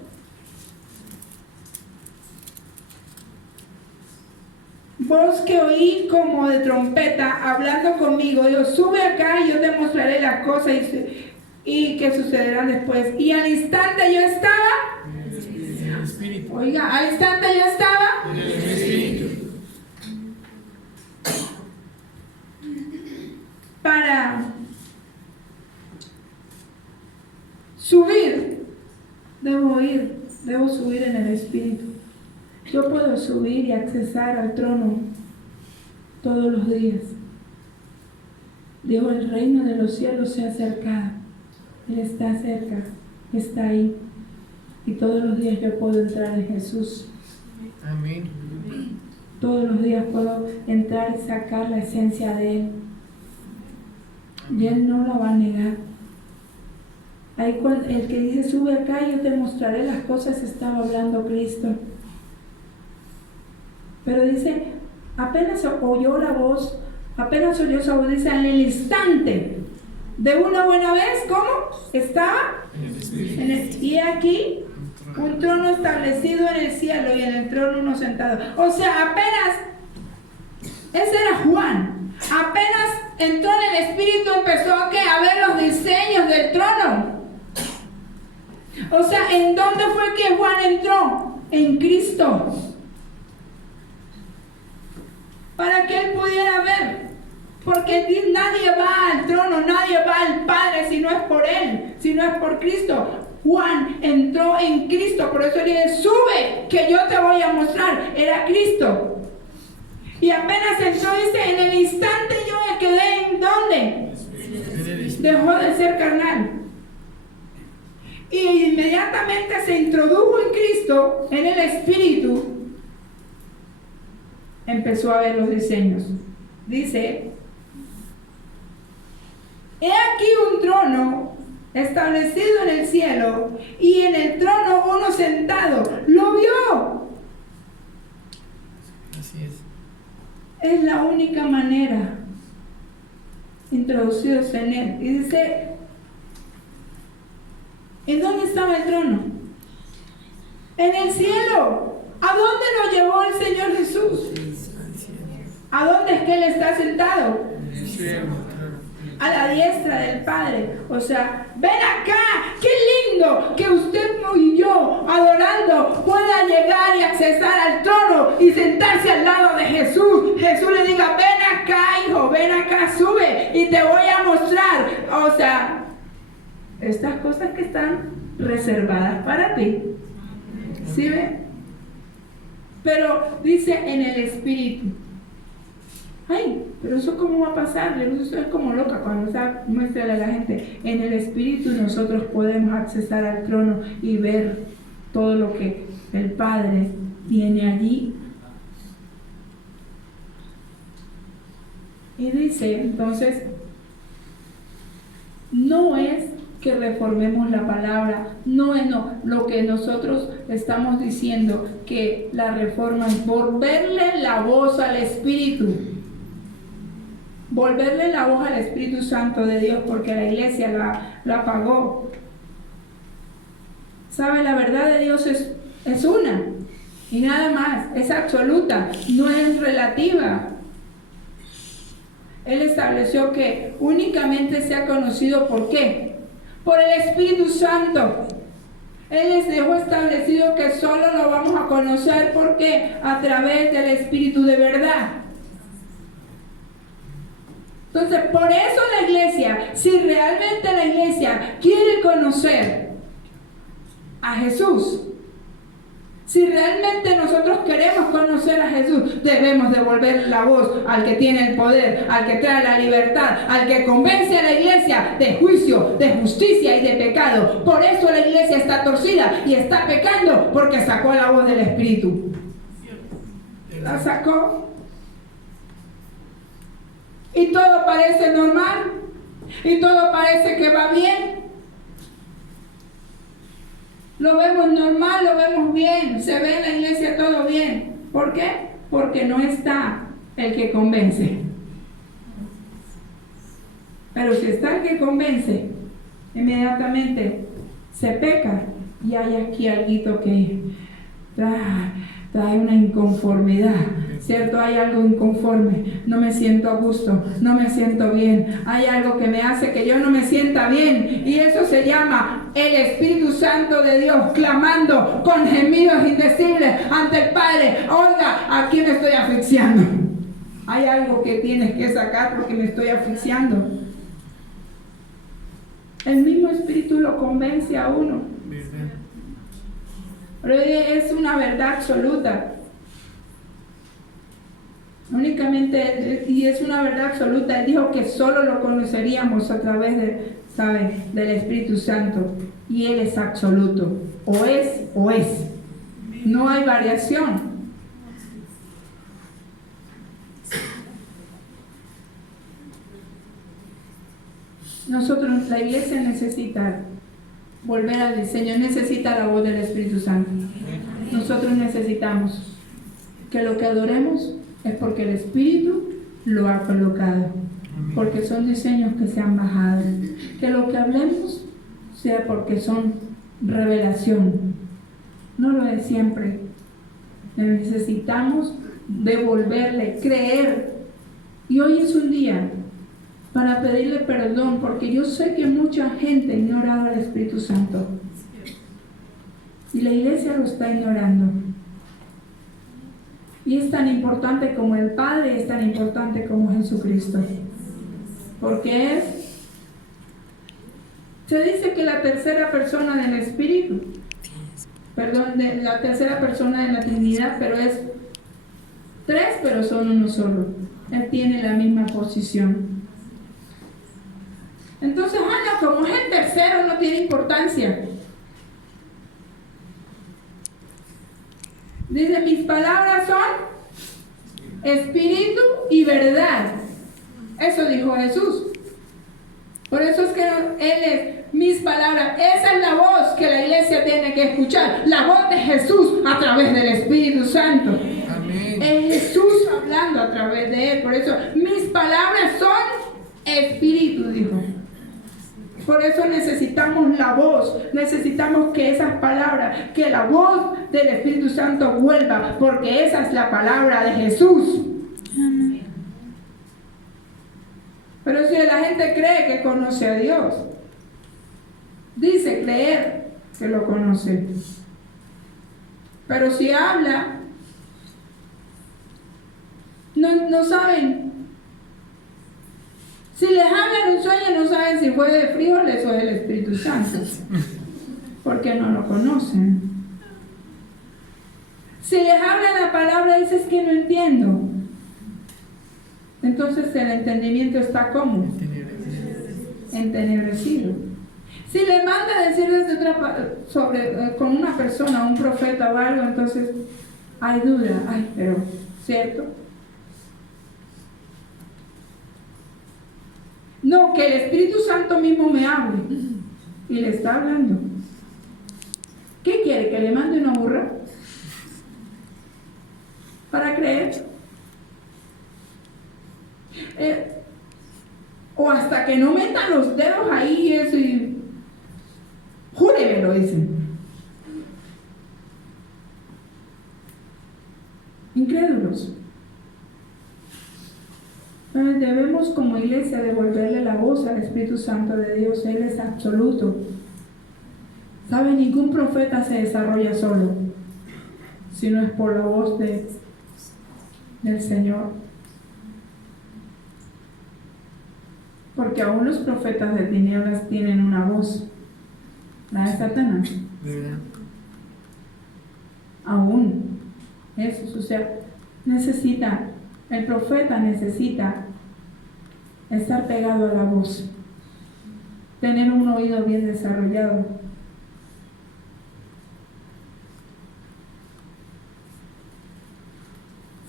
voz que oí como de trompeta hablando conmigo, digo, sube acá y yo te mostraré las cosas y que sucederán después. Y al instante yo estaba, En el Espíritu. oiga, al instante yo estaba En el Espíritu. para subir, debo subir en el Espíritu. Yo puedo subir y accesar al trono todos los días. Digo, el reino de los cielos se ha acercado. Él está cerca, está ahí. Y todos los días yo puedo entrar en Jesús. Amén. Todos los días puedo entrar y sacar la esencia de Él. Y Él no la va a negar. Ahí el que dice, sube acá y yo te mostraré las cosas, estaba hablando Cristo. Pero dice, apenas oyó la voz, apenas oyó esa voz, dice, en el instante de una buena vez, ¿cómo? Estaba En el Espíritu. y aquí un trono establecido en el cielo y en el trono uno sentado. O sea, apenas, ese era Juan, apenas entró en el Espíritu, empezó a ver los diseños del trono. O sea, ¿en dónde fue que Juan entró? En Cristo. Para que él pudiera ver. Porque nadie va al trono, nadie va al Padre si no es por él, si no es por Cristo. Juan entró en Cristo, por eso le dije, sube, que yo te voy a mostrar. Era Cristo. Y apenas entró, dice, en el instante yo me quedé, ¿en dónde? Dejó de ser carnal. Y inmediatamente se introdujo en Cristo, en el Espíritu, empezó a ver los diseños. Dice, he aquí un trono establecido en el cielo, y en el trono uno sentado. Lo vio. Así es. Es la única manera introducidos en él. Y dice, ¿en dónde estaba el trono? En el cielo. ¿A dónde lo llevó el Señor Jesús? ¿A dónde es que Él está sentado? En el cielo, claro. A la diestra del Padre. O sea, ven acá, qué lindo que usted y yo, adorando, pueda llegar y accesar al trono y sentarse al lado de Jesús. Jesús le diga, ven acá, hijo, ven acá, sube y te voy a mostrar. O sea, estas cosas que están reservadas para ti. ¿Sí ve? Pero dice en el Espíritu. Ay, pero eso cómo va a pasar, eso es como loca cuando muestra a la gente. En el Espíritu nosotros podemos accesar al trono y ver todo lo que el Padre tiene allí. Y dice, entonces, no es que reformemos la palabra, no es lo que nosotros estamos diciendo, que la reforma es volverle la voz al Espíritu. Volverle la voz al Espíritu Santo de Dios, porque la iglesia la apagó. ¿Sabe? La verdad de Dios es una y nada más, es absoluta, no es relativa. Él estableció que únicamente sea conocido ¿por qué? Por el Espíritu Santo. Él les dejó establecido que solo lo vamos a conocer porque a través del Espíritu de verdad. Entonces, por eso la iglesia, si realmente la iglesia quiere conocer a Jesús, si realmente nosotros queremos conocer a Jesús, debemos devolver la voz al que tiene el poder, al que trae la libertad, al que convence a la iglesia de juicio, de justicia y de pecado. Por eso la iglesia está torcida y está pecando, porque sacó la voz del Espíritu. La sacó. Y todo parece normal, y todo parece que va bien. Lo vemos normal, lo vemos bien, se ve en la iglesia todo bien. ¿Por qué? Porque no está el que convence. Pero si está el que convence, inmediatamente se peca y hay aquí algo que trae una inconformidad, ¿cierto? Hay algo inconforme, no me siento a gusto, no me siento bien, hay algo que me hace que yo no me sienta bien, y eso se llama el Espíritu Santo de Dios clamando con gemidos indecibles ante el Padre. Oiga, aquí me estoy asfixiando, hay algo que tienes que sacar porque me estoy asfixiando. El mismo Espíritu lo convence a uno. Pero es una verdad absoluta. Únicamente, y es una verdad absoluta. Él dijo que solo lo conoceríamos a través del Espíritu Santo. Y Él es absoluto. O es, o es. No hay variación. Nosotros, la iglesia necesita volver al diseño, necesita la voz del Espíritu Santo. Nosotros necesitamos que lo que adoremos es porque el Espíritu lo ha colocado, porque son diseños que se han bajado. Que lo que hablemos sea porque son revelación, no lo es siempre. Necesitamos devolverle, creer. Y hoy es un día para pedirle perdón, porque yo sé que mucha gente ha ignorado al Espíritu Santo y la iglesia lo está ignorando. Y es tan importante como el Padre, es tan importante como Jesucristo, porque se dice que la tercera persona del Espíritu, de la tercera persona de la Trinidad, pero es tres, pero son uno solo. Él tiene la misma posición. Entonces, como es el tercero, no tiene importancia. Dice, mis palabras son espíritu y verdad. Eso dijo Jesús. Por eso es que Él es mis palabras. Esa es la voz que la iglesia tiene que escuchar. La voz de Jesús a través del Espíritu Santo. Amén. Es Jesús hablando a través de Él. Por eso, mis palabras son espíritu, dijo. Por eso necesitamos la voz, necesitamos que esas palabras, que la voz del Espíritu Santo vuelva, porque esa es la palabra de Jesús. Amén. Pero si la gente cree que conoce a Dios, dice creer que lo conoce, pero si habla, no saben. Si les hablan un sueño, no saben si fue de frijoles o del Espíritu Santo, porque no lo conocen. Si les habla la palabra, dices que no entiendo. Entonces el entendimiento está ¿cómo? Entenebrecido. Si le manda a decir con una persona, un profeta o algo, entonces hay duda. Pero ¿cierto? No, que el Espíritu Santo mismo me hable. Y le está hablando. ¿Qué quiere? ¿Que le mande una burra? Para creer. O hasta que no metan los dedos ahí y eso y júreme, lo dicen. Incrédulos. Entonces debemos como iglesia devolverle la voz al Espíritu Santo de Dios. Él es absoluto. ¿Sabe? Ningún profeta se desarrolla solo, sino es por la voz del Señor. Porque aún los profetas de tinieblas tienen una voz, la de Satanás. ¿Verdad? Aún. Eso, o sea, el profeta necesita estar pegado a la voz, tener un oído bien desarrollado.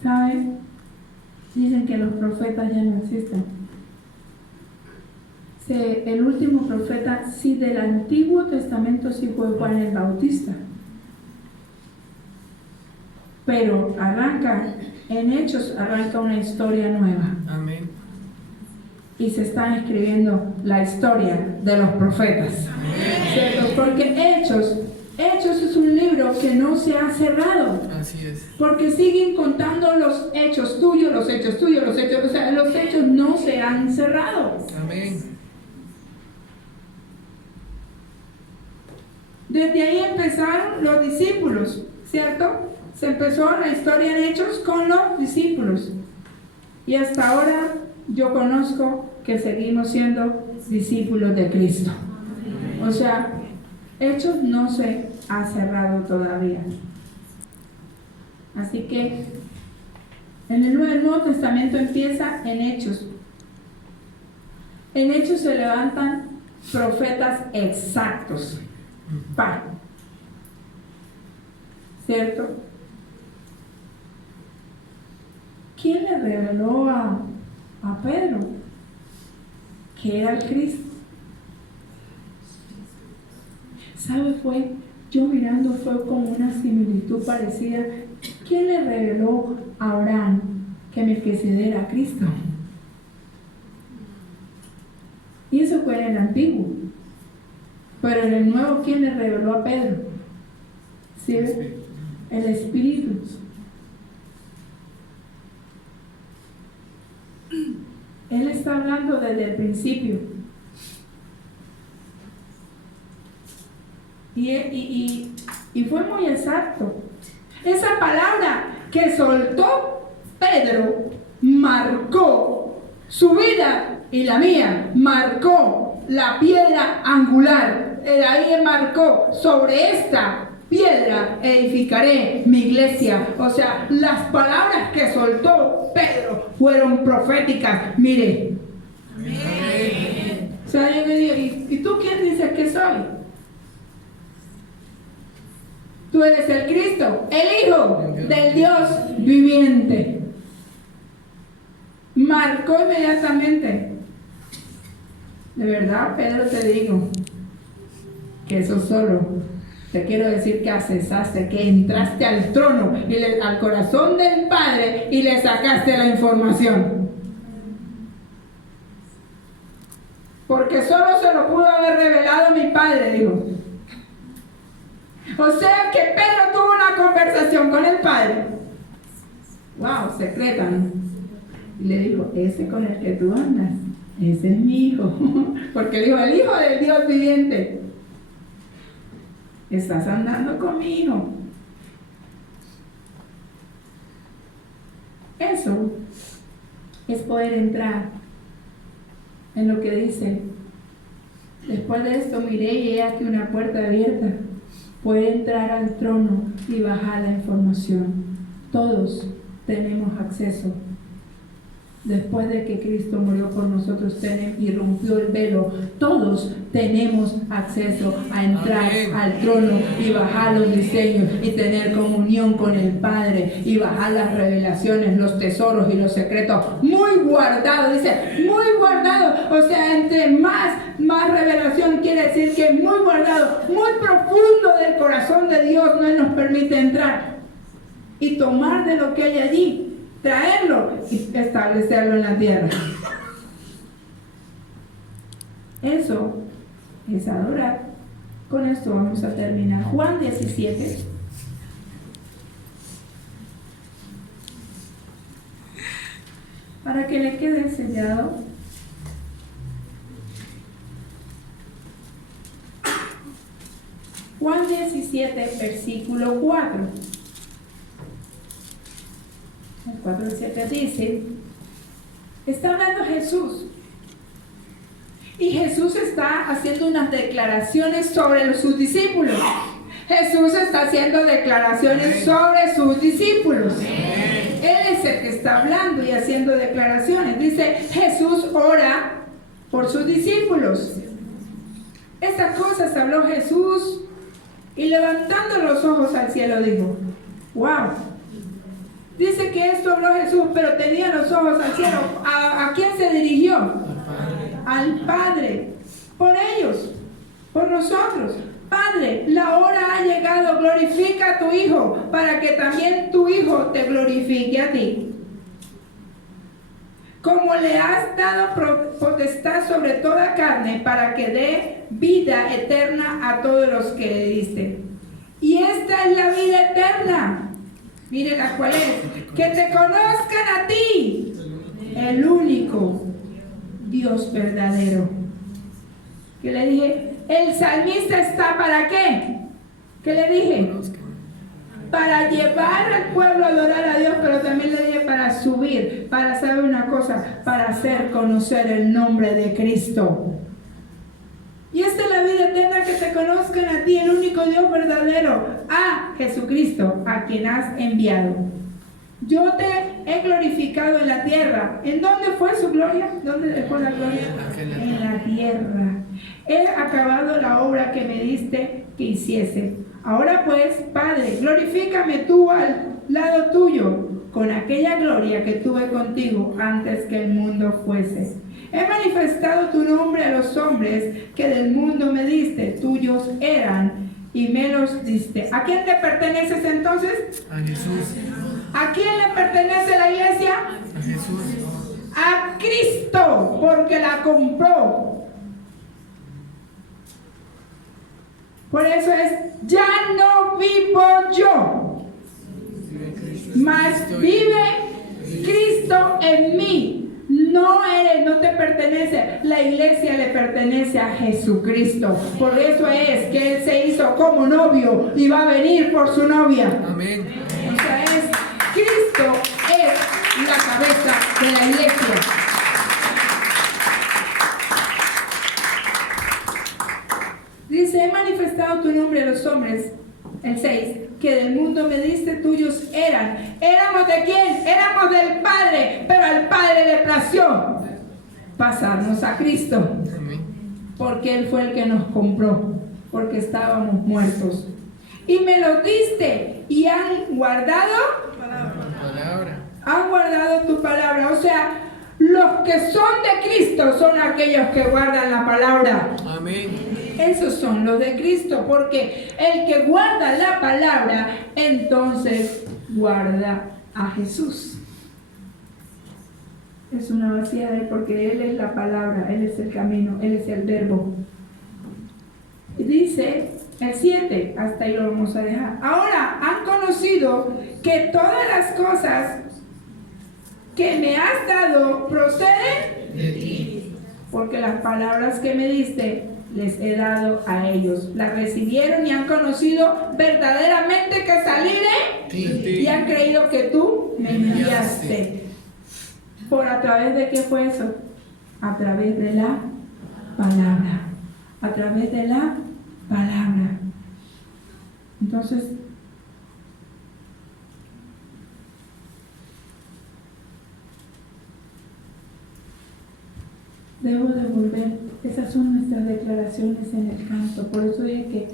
¿Saben? Dicen que los profetas ya no existen. El último profeta, sí, del Antiguo Testamento sí fue Juan el Bautista. Pero en Hechos arranca una historia nueva. Amén. Y se está escribiendo la historia de los profetas. ¿Cierto? Porque Hechos es un libro que no se ha cerrado. Así es. Porque siguen contando los hechos tuyos, los hechos tuyos, los hechos. O sea, los hechos no se han cerrado. Amén. Desde ahí empezaron los discípulos, ¿cierto? Se empezó la historia en Hechos con los discípulos. Y hasta ahora yo conozco que seguimos siendo discípulos de Cristo. O sea, Hechos no se ha cerrado todavía. Así que el Nuevo Testamento empieza en Hechos. En Hechos se levantan profetas exactos. ¿Cierto? ¿Quién le reveló a Pedro que era el Cristo? ¿Sabe? Yo mirando fue como una similitud parecida. ¿Quién le reveló a Abraham que Melquisedec era Cristo? Y eso fue en el Antiguo. Pero en el Nuevo, ¿quién le reveló a Pedro? ¿Sí? El Espíritu. Él está hablando desde el principio. Y fue muy exacto. Esa palabra que soltó Pedro marcó su vida y la mía. Marcó la piedra angular. Ahí marcó: sobre esta piedra edificaré mi iglesia. O sea, las palabras que soltó Pedro fueron proféticas. Mire. Amén. O sea, yo me digo, ¿y tú quién dices que soy? Tú eres el Cristo, el Hijo del Dios viviente. Marcó inmediatamente. De verdad, Pedro, te digo que eso solo, te quiero decir que acesaste, que entraste al trono y al corazón del Padre y le sacaste la información. Porque solo se lo pudo haber revelado mi Padre, dijo. O sea que Pedro tuvo una conversación con el Padre. Wow, secreta, ¿no? Y le dijo: ese con el que tú andas, ese es mi hijo. Porque dijo: el Hijo del Dios viviente. Estás andando con mi hijo. Eso es poder entrar en lo que dice: después de esto miré y he aquí una puerta abierta. Puede entrar al trono y bajar la información. Todos tenemos acceso Después de que Cristo murió por nosotros y rompió el velo, todos tenemos acceso a entrar al trono y bajar los diseños y tener comunión con el Padre y bajar las revelaciones, los tesoros y los secretos muy guardados. Dice, muy guardado. O sea, entre más revelación quiere decir que muy guardado, muy profundo del corazón de Dios nos permite entrar y tomar de lo que hay allí, traerlo y establecerlo en la tierra. Eso es adorar. Con esto vamos a terminar. Juan 17. Para que le quede sellado. Juan 17, versículo 4. El 4 y 7 dice, está hablando Jesús. Y Jesús está haciendo unas declaraciones sobre sus discípulos. Jesús está haciendo declaraciones sobre sus discípulos. Él es el que está hablando y haciendo declaraciones. Dice, Jesús ora por sus discípulos. Estas cosas habló Jesús y levantando los ojos al cielo dijo, wow. Dice que esto habló Jesús, pero tenía los ojos al cielo. ¿A quién se dirigió? Al Padre. Por ellos, por nosotros. Padre, la hora ha llegado, glorifica a tu Hijo, para que también tu Hijo te glorifique a ti. Como le has dado potestad sobre toda carne, para que dé vida eterna a todos los que le diste. Y esta es la vida eterna. Miren la cual es, que te conozcan a ti, el único Dios verdadero. Que le dije, el salmista está ¿para qué? ¿Qué le dije? Para llevar al pueblo a adorar a Dios, pero también le dije para subir, para saber una cosa, para hacer conocer el nombre de Cristo. Y esta es la vida eterna, que te conozcan a ti, el único Dios verdadero, a Jesucristo, a quien has enviado. Yo te he glorificado en la tierra. ¿En dónde fue su gloria? ¿Dónde dejó la gloria? En la tierra. He acabado la obra que me diste que hiciese. Ahora pues, Padre, glorifícame tú al lado tuyo, con aquella gloria que tuve contigo antes que el mundo fuese. He manifestado tu nombre a los hombres que del mundo me diste, tuyos eran y me los diste. ¿A quién le perteneces entonces? A Jesús. ¿A quién le pertenece la iglesia? A Jesús. A Cristo, porque la compró. Por eso es, ya no vivo yo, mas vive Cristo en mí. No te pertenece, la iglesia le pertenece a Jesucristo. Por eso es que Él se hizo como novio y va a venir por su novia. Amén. O sea, Cristo es la cabeza de la iglesia. Dice, he manifestado tu nombre a los hombres, el 6, que del mundo me diste, tuyos eran. ¿Éramos de quién? Éramos del Padre, pero al Padre le plació pasarnos a Cristo. Amén. Porque Él fue el que nos compró, porque estábamos muertos. Y me lo diste, y han guardado Palabra. Han guardado tu palabra. O sea, los que son de Cristo son aquellos que guardan la palabra. Amén. Esos son los de Cristo, porque el que guarda la palabra, entonces guarda a Jesús. Es una vacía de Él, porque Él es la palabra, Él es el camino, Él es el verbo. Y dice el 7, hasta ahí lo vamos a dejar. Ahora han conocido que todas las cosas que me has dado proceden De ti. porque las palabras que me diste les he dado a ellos. Las recibieron y han conocido verdaderamente que salí de ti. y han creído que tú me enviaste. ¿Por a través de qué fue eso? A través de la palabra. A través de la palabra. Entonces, ven, esas son nuestras declaraciones en el canto. Por eso dije que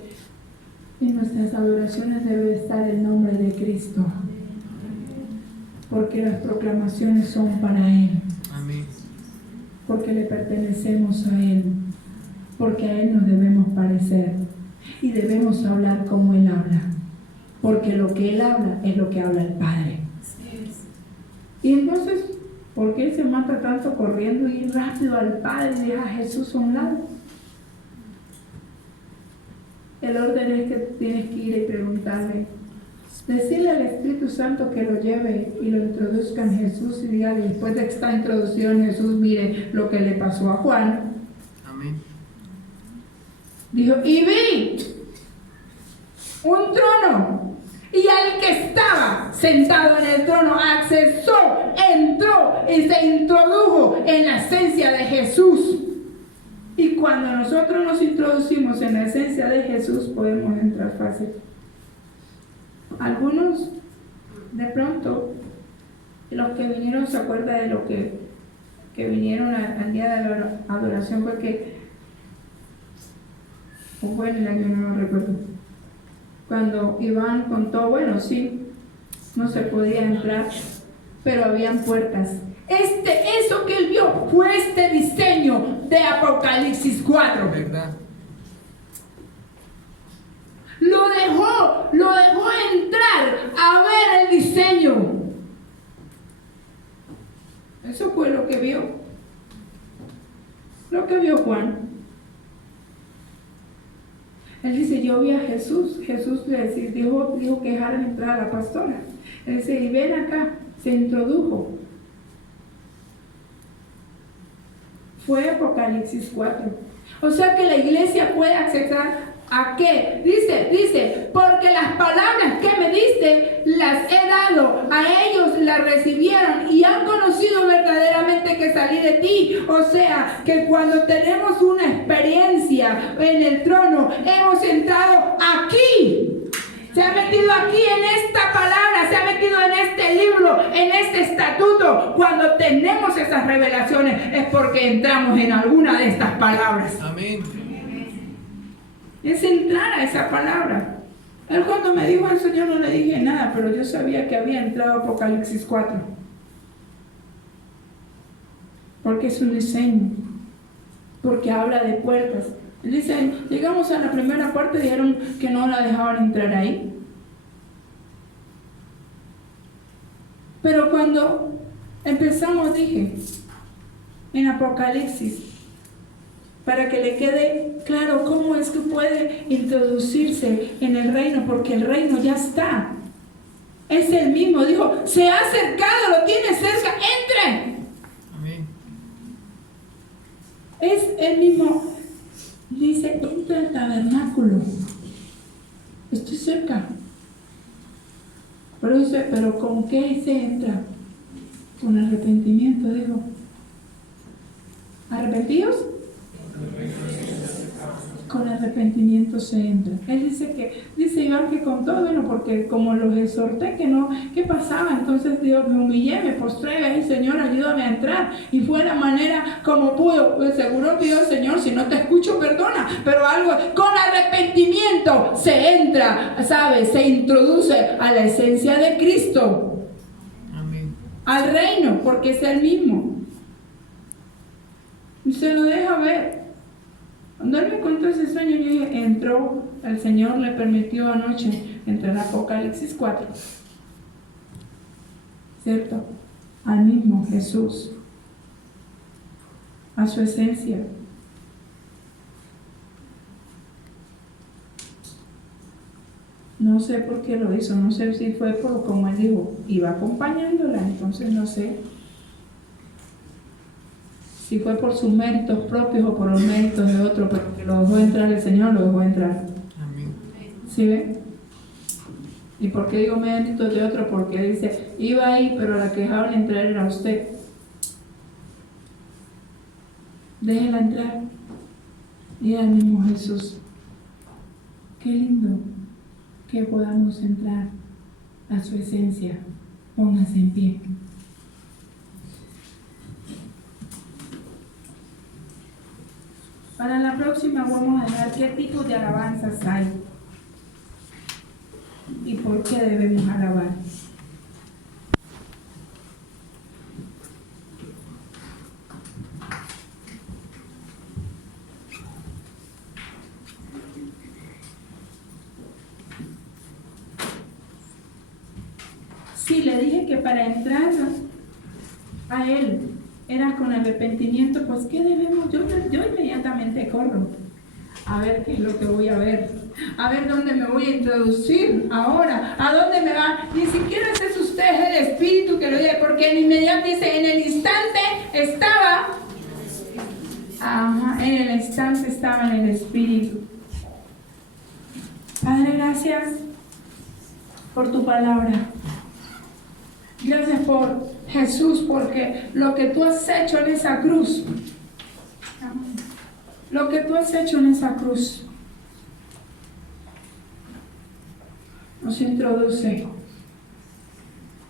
en nuestras adoraciones debe estar el nombre de Cristo. Porque las proclamaciones son para Él. Amén. Porque le pertenecemos a Él. Porque a Él nos debemos parecer. Y debemos hablar como Él habla. Porque lo que Él habla es lo que habla el Padre. Y entonces, ¿por qué se mata tanto corriendo y ir rápido al Padre y deja a Jesús a un lado? El orden es que tienes que ir y preguntarle, decirle al Espíritu Santo que lo lleve y lo introduzca en Jesús y diga, después de esta introducción Jesús, mire lo que le pasó a Juan. Amén. Dijo, y vi un trono y al que estaba sentado en el trono accesó, entró y se introdujo en la esencia de Jesús. Y cuando nosotros nos introducimos en la esencia de Jesús, podemos entrar fácil. Algunos, de pronto, los que vinieron se acuerdan de lo que vinieron al día de la adoración, porque fue en el año, no lo recuerdo, cuando Iván contó, bueno, sí, no se podía entrar, pero habían puertas. Eso que él vio fue este diseño de Apocalipsis 4. ¿Verdad? Lo dejó entrar a ver el diseño. Eso fue lo que vio. Lo que vio Juan. Él dice, yo vi a Jesús. Jesús dijo que dejaran entrar a la pastora. Él dice, y ven acá, se introdujo. Fue Apocalipsis 4. O sea que la iglesia puede acceder ¿a qué? Dice, porque las palabras que me diste las he dado, a ellos las recibieron y han conocido verdaderamente que salí de ti. O sea, que cuando tenemos una experiencia en el trono, hemos entrado aquí. Se ha metido aquí en esta palabra, se ha metido en este libro, en este estatuto. Cuando tenemos esas revelaciones es porque entramos en alguna de estas palabras. Amén. Es entrar a esa palabra. Él cuando me dijo eso yo no le dije nada, pero yo sabía que había entrado a Apocalipsis 4. Porque es un diseño. Porque habla de puertas. Dicen, llegamos a la primera parte y dijeron que no la dejaban entrar ahí. Pero cuando empezamos dije, en Apocalipsis, para que le quede claro cómo es que puede introducirse en el reino, porque el reino ya está. Es el mismo, dijo, se ha acercado, lo tiene cerca, entren. Amén. Es el mismo. Dice, entra al tabernáculo. Estoy cerca. Pero dice, ¿pero con qué se entra? Con arrepentimiento, dijo. ¿Arrepentidos? Con arrepentimiento se entra. Él dice Iván que con todo, bueno, porque como los exhorté que no, ¿qué pasaba? Entonces Dios me humillé, me postré, ay Señor, ayúdame a entrar. Y fue la manera como pudo. Pues seguro pidió el Señor, si no te escucho, perdona. Pero algo, con arrepentimiento se entra, ¿sabes? Se introduce a la esencia de Cristo. Amén. Al reino, porque es el mismo. Y se lo deja ver. Cuando él me contó ese sueño, yo dije, entró, el Señor le permitió anoche entrar a Apocalipsis 4. ¿Cierto? Al mismo Jesús. A su esencia. No sé por qué lo hizo, no sé si fue por como él dijo, iba acompañándola, entonces no sé. Si fue por sus méritos propios o por los méritos de otro, pero que lo dejó entrar el Señor, lo dejó entrar. Amén. ¿Sí ven? ¿Y por qué digo méritos de otro? Porque dice, iba ahí, pero la que dejaban entrar era usted. Déjela entrar. Y era el mismo Jesús. Qué lindo que podamos entrar a su esencia. Póngase en pie. Para la próxima vamos a dejar qué tipo de alabanzas hay y por qué debemos alabar. Sí, le dije que para entrar a Él era con arrepentimiento, pues ¿qué debemos? Yo inmediatamente corro a ver qué es lo que voy a ver dónde me voy a introducir ahora, a dónde me va. Ni siquiera es usted el Espíritu que lo dice, porque en inmediato dice, en el instante estaba, en el instante estaba en el Espíritu. Padre, gracias por tu palabra. Gracias por Jesús, porque lo que tú has hecho en esa cruz, lo que tú has hecho en esa cruz, nos introduce